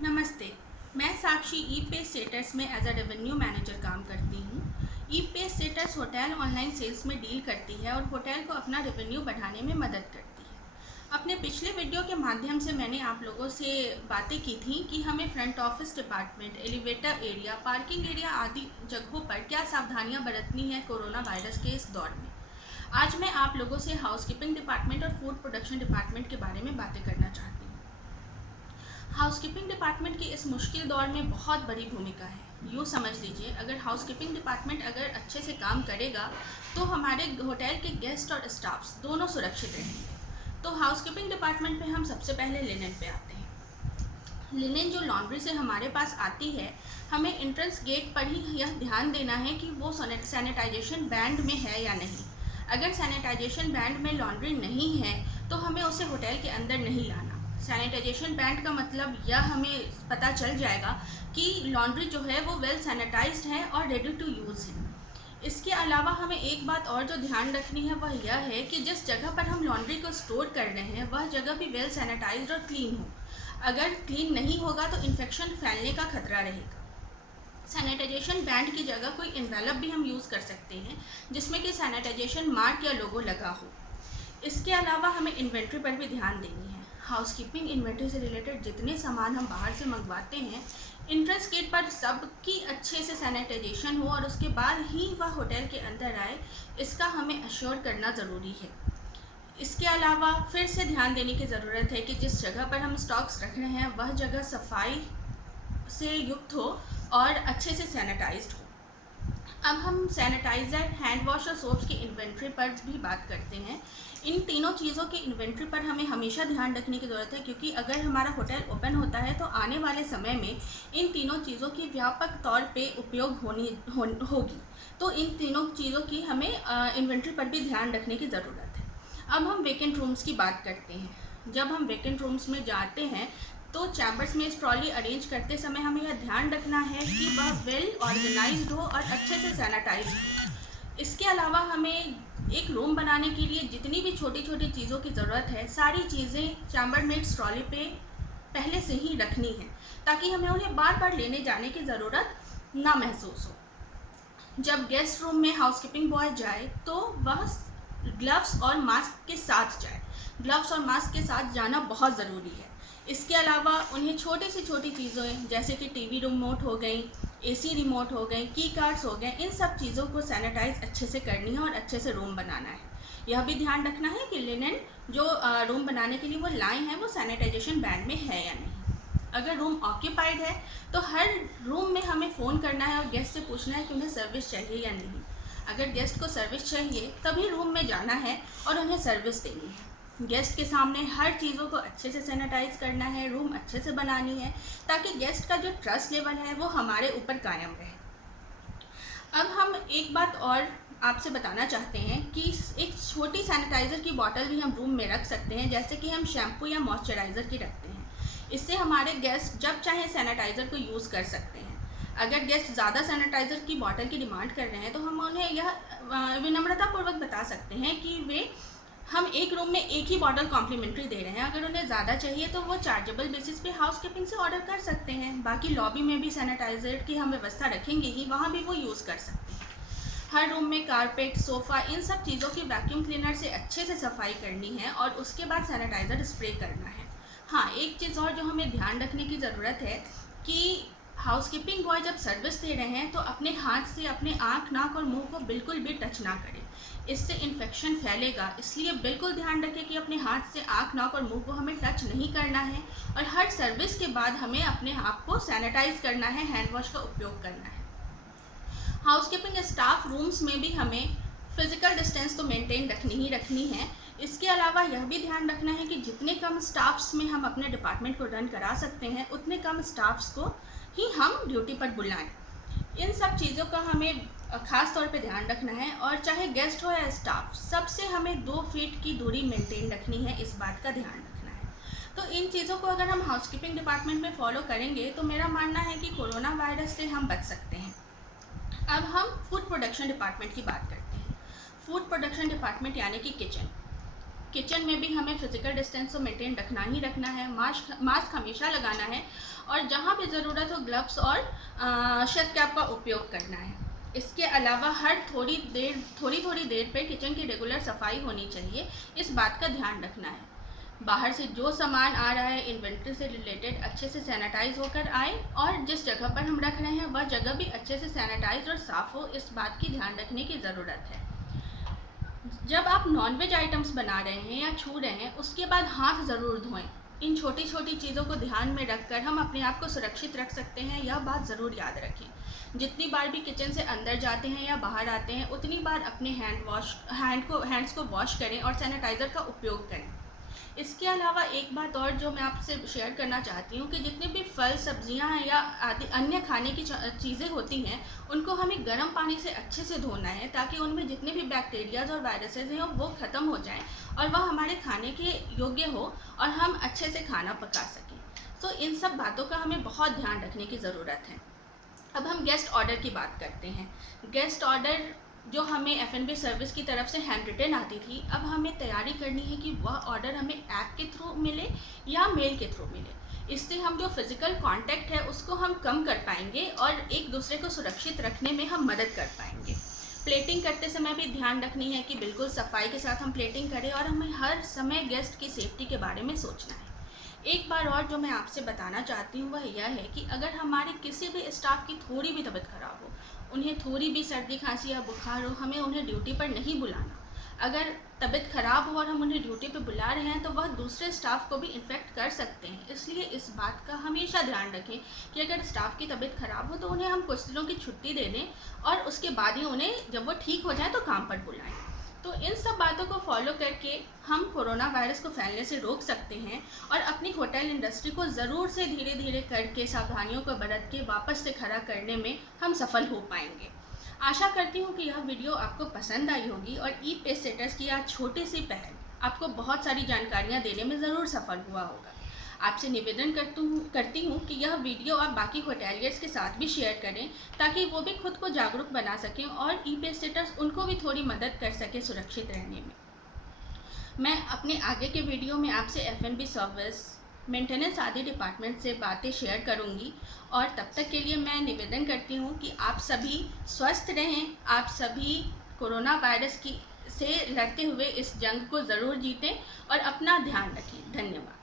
नमस्ते। मैं साक्षी ई पे स्टेटस में एज अ रेवेन्यू मैनेजर काम करती हूँ। ई पे स्टेटस होटल ऑनलाइन सेल्स में डील करती है और होटल को अपना रेवेन्यू बढ़ाने में मदद करती है। अपने पिछले वीडियो के माध्यम से मैंने आप लोगों से बातें की थी कि हमें front office department, elevator area, parking area आदि जगहों पर क्या सावधानियाँ बरतनी है कोरोना वायरस के इस दौर में। आज मैं आप लोगों से हाउसकीपिंग डिपार्टमेंट और फूड प्रोडक्शन डिपार्टमेंट के बारे में बातें करना चाहती हूँ। हाउसकीपिंग डिपार्टमेंट की इस मुश्किल दौर में बहुत बड़ी भूमिका है। यूँ समझ लीजिए, अगर हाउसकीपिंग डिपार्टमेंट अगर अच्छे से काम करेगा तो हमारे होटल के गेस्ट और स्टाफ्स दोनों सुरक्षित रहेंगे। तो हाउसकीपिंग डिपार्टमेंट में हम सबसे पहले लिनन पे आते हैं। लिनन जो लॉन्ड्री से हमारे पास आती है, हमें एंट्रेंस गेट पर ही यह ध्यान देना है कि वो सैनिटाइजेशन बैंड में है या नहीं। अगर सैनिटाइजेशन बैंड में लॉन्ड्री नहीं है तो हमें उसे होटल के अंदर नहीं लाना। सैनिटाइजेशन बैंड का मतलब यह हमें पता चल जाएगा कि लॉन्ड्री जो है वो वेल सैनिटाइज्ड है और रेडी टू यूज़ है। इसके अलावा हमें एक बात और जो ध्यान रखनी है वह यह है कि जिस जगह पर हम लॉन्ड्री को स्टोर कर रहे हैं वह जगह भी वेल सैनिटाइज्ड और क्लीन हो। अगर क्लीन नहीं होगा तो इन्फेक्शन फैलने का खतरा रहेगा। सैनिटाइजेशन बैंड की जगह कोई एनवेलप भी हम यूज़ कर सकते हैं जिसमें कि सैनिटाइजेशन मार्क या लोगो लगा हो। इसके अलावा हमें इन्वेंट्री पर भी ध्यान देनी है। हाउसकीपिंग इन्वेंट्री से रिलेटेड जितने सामान हम बाहर से मंगवाते हैं, एंट्रेंस गेट पर सबकी अच्छे से सैनिटाइजेशन हो और उसके बाद ही वह होटल के अंदर आए, इसका हमें अश्योर करना ज़रूरी है। इसके अलावा फिर से ध्यान देने की ज़रूरत है कि जिस जगह पर हम स्टॉक्स रख रहे हैं वह जगह सफाई से युक्त हो और अच्छे से सैनिटाइज्ड हो। अब हम सैनिटाइज़र, हैंड वॉश और सोप्स की इन्वेंट्री पर भी बात करते हैं। इन तीनों चीज़ों की इन्वेंट्री पर हमें हमेशा ध्यान रखने की ज़रूरत है, क्योंकि अगर हमारा होटल ओपन होता है तो आने वाले समय में इन तीनों चीज़ों की व्यापक तौर पे उपयोग होगी। तो इन तीनों चीज़ों की हमें इन्वेंट्री पर भी ध्यान रखने की ज़रूरत है। अब हम वेकेंट रूम्स की बात करते हैं। जब हम वेकेंट रूम्स में जाते हैं तो चैम्बर्स में ट्रॉली अरेंज करते समय हमें यह ध्यान रखना है कि वह वेल ऑर्गेनाइज्ड हो और अच्छे से सैनिटाइज्ड हो। इसके अलावा हमें एक रूम बनाने के लिए जितनी भी छोटी छोटी चीज़ों की ज़रूरत है, सारी चीज़ें चैम्बर में ट्रॉली पे पहले से ही रखनी है ताकि हमें उन्हें बार बार लेने जाने की ज़रूरत ना महसूस हो। जब गेस्ट रूम में हाउसकीपिंग बॉय जाए तो वह ग्लव्स और मास्क के साथ जाए। ग्लव्स और मास्क के साथ जाना बहुत ज़रूरी है। इसके अलावा उन्हें छोटी से छोटी चीज़ें जैसे कि टीवी रिमोट हो गई, एसी रिमोट हो गई, की कार्ड्स हो गए, इन सब चीज़ों को सैनिटाइज अच्छे से करनी है और अच्छे से रूम बनाना है। यह भी ध्यान रखना है कि लिनन जो रूम बनाने के लिए वो लाए हैं वो सैनिटाइजेशन बैंड में है या नहीं। अगर रूम ऑक्यूपाइड है तो हर रूम में हमें फ़ोन करना है और गेस्ट से पूछना है कि उन्हें सर्विस चाहिए या नहीं। अगर गेस्ट को सर्विस चाहिए तभी रूम में जाना है और उन्हें सर्विस देनी है। गेस्ट के सामने हर चीज़ों को अच्छे से सैनिटाइज करना है, रूम अच्छे से बनानी है ताकि गेस्ट का जो ट्रस्ट लेवल है वो हमारे ऊपर कायम रहे। अब हम एक बात और आपसे बताना चाहते हैं कि एक छोटी सैनिटाइज़र की बॉटल भी हम रूम में रख सकते हैं, जैसे कि हम शैम्पू या मॉइस्चराइज़र की रखते हैं। इससे हमारे गेस्ट जब चाहे सैनिटाइज़र को यूज़ कर सकते हैं। अगर गेस्ट ज़्यादा सैनिटाइज़र की बॉटल की डिमांड कर रहे हैं तो हम उन्हें यह विनम्रतापूर्वक बता सकते हैं कि हम एक रूम में एक ही बॉटल कॉम्प्लीमेंट्री दे रहे हैं। अगर उन्हें ज़्यादा चाहिए तो वो चार्जेबल बेसिस पे हाउसकीपिंग से ऑर्डर कर सकते हैं। बाकी लॉबी में भी सैनिटाइज़र की हम व्यवस्था रखेंगे ही, वहाँ भी वो यूज़ कर सकते हैं। हर रूम में कारपेट, सोफ़ा, इन सब चीज़ों की वैक्यूम क्लीनर से अच्छे से सफाई करनी है और उसके बाद सैनिटाइज़र स्प्रे करना है। हाँ, एक चीज़ और जो हमें ध्यान रखने की ज़रूरत है कि हाउसकीपिंग बॉय जब सर्विस दे रहे हैं तो अपने हाथ से अपने आँख, नाक और मुंह को बिल्कुल भी टच ना करें। इससे इन्फेक्शन फैलेगा, इसलिए बिल्कुल ध्यान रखें कि अपने हाथ से आँख, नाक और मुंह को हमें टच नहीं करना है और हर सर्विस के बाद हमें अपने आप को सैनिटाइज करना है, हैंड वॉश का उपयोग करना है। हाउसकीपिंग स्टाफ रूम्स में भी हमें फिजिकल डिस्टेंस तो मेंटेन रखनी ही रखनी है। इसके अलावा यह भी ध्यान रखना है कि जितने कम स्टाफ्स में हम अपने डिपार्टमेंट को रन करा सकते हैं उतने कम स्टाफ्स को ही हम ड्यूटी पर बुलाएं। इन सब चीज़ों का हमें ख़ास तौर पे ध्यान रखना है और चाहे गेस्ट हो या स्टाफ, सबसे हमें 2 फीट की दूरी मेंटेन रखनी है, इस बात का ध्यान रखना है। तो इन चीज़ों को अगर हम हाउसकीपिंग डिपार्टमेंट में फॉलो करेंगे तो मेरा मानना है कि कोरोना वायरस से हम बच सकते हैं। अब हम फूड प्रोडक्शन डिपार्टमेंट की बात करते हैं। फूड प्रोडक्शन डिपार्टमेंट यानी कि किचन। किचन में भी हमें फिजिकल डिस्टेंस तो मेंटेन रखना ही रखना है, मास्क हमेशा लगाना है और जहाँ भी ज़रूरत हो ग्लव्स और शेफ कैप का उपयोग करना है। इसके अलावा हर थोड़ी थोड़ी देर पे किचन की रेगुलर सफाई होनी चाहिए, इस बात का ध्यान रखना है। बाहर से जो सामान आ रहा है इन्वेंट्री से रिलेटेड अच्छे से सैनिटाइज होकर आए और जिस जगह पर हम रख रहे हैं वह जगह भी अच्छे से सैनिटाइज और साफ़ हो, इस बात की ध्यान रखने की ज़रूरत है। जब आप नॉनवेज आइटम्स बना रहे हैं या छू रहे हैं उसके बाद हाथ ज़रूर धोएं। इन छोटी छोटी चीज़ों को ध्यान में रखकर हम अपने आप को सुरक्षित रख सकते हैं, यह बात ज़रूर याद रखें। जितनी बार भी किचन से अंदर जाते हैं या बाहर आते हैं उतनी बार अपने हैंड्स को वॉश करें और सैनिटाइज़र का उपयोग करें। इसके अलावा एक बात और जो मैं आपसे शेयर करना चाहती हूँ कि जितने भी फल सब्जियाँ हैं या आदि अन्य खाने की चीज़ें होती हैं उनको हमें गर्म पानी से अच्छे से धोना है ताकि उनमें जितने भी बैक्टीरियाज और वायरसेस हैं वो ख़त्म हो जाएं और वह हमारे खाने के योग्य हो और हम अच्छे से खाना पका सकें। तो इन सब बातों का हमें बहुत ध्यान रखने की ज़रूरत है। अब हम गेस्ट ऑर्डर की बात करते हैं। गेस्ट ऑर्डर जो हमें F&B सर्विस की तरफ से हैंड रिटन आती थी, अब हमें तैयारी करनी है कि वह ऑर्डर हमें ऐप के थ्रू मिले या मेल के थ्रू मिले। इससे हम जो फिज़िकल कांटेक्ट है उसको हम कम कर पाएंगे और एक दूसरे को सुरक्षित रखने में हम मदद कर पाएंगे। प्लेटिंग करते समय भी ध्यान रखनी है कि बिल्कुल सफाई के साथ हम प्लेटिंग करें और हमें हर समय गेस्ट की सेफ्टी के बारे में सोचना है। एक बार और जो मैं आपसे बताना चाहती हूँ वह यह है कि अगर हमारे किसी भी स्टाफ की थोड़ी भी तबीयत खराब हो, उन्हें थोड़ी भी सर्दी खांसी या बुखार हो, हमें उन्हें ड्यूटी पर नहीं बुलाना। अगर तबीयत खराब हो और हम उन्हें ड्यूटी पर बुला रहे हैं तो वह दूसरे स्टाफ को भी इन्फेक्ट कर सकते हैं। इसलिए इस बात का हमेशा ध्यान रखें कि अगर स्टाफ की तबीयत खराब हो तो उन्हें हम कुछ दिनों की छुट्टी दे दें और उसके बाद ही उन्हें जब वो ठीक हो जाए तो काम पर बुलाएं। तो इन सब बातों को फॉलो करके हम कोरोना वायरस को फैलने से रोक सकते हैं और अपनी होटल इंडस्ट्री को ज़रूर से धीरे धीरे करके सावधानियों को बरत के वापस से खड़ा करने में हम सफल हो पाएंगे। आशा करती हूँ कि यह वीडियो आपको पसंद आई होगी और ई पे सेटर्स की यह छोटी सी पहल आपको बहुत सारी जानकारियाँ देने में ज़रूर सफल हुआ होगा। आपसे निवेदन करती हूँ कि यह वीडियो आप बाकी होटेलियर्स के साथ भी शेयर करें ताकि वो भी खुद को जागरूक बना सकें और ई पे सेटर्स उनको भी थोड़ी मदद कर सके सुरक्षित रहने में। मैं अपने आगे के वीडियो में आपसे F&B सर्विस, मेंटेनेंस आदि डिपार्टमेंट से बातें शेयर करूंगी और तब तक के लिए मैं निवेदन करती हूं कि आप सभी स्वस्थ रहें, आप सभी कोरोना वायरस से लड़ते हुए इस जंग को ज़रूर जीतें और अपना ध्यान रखें। धन्यवाद।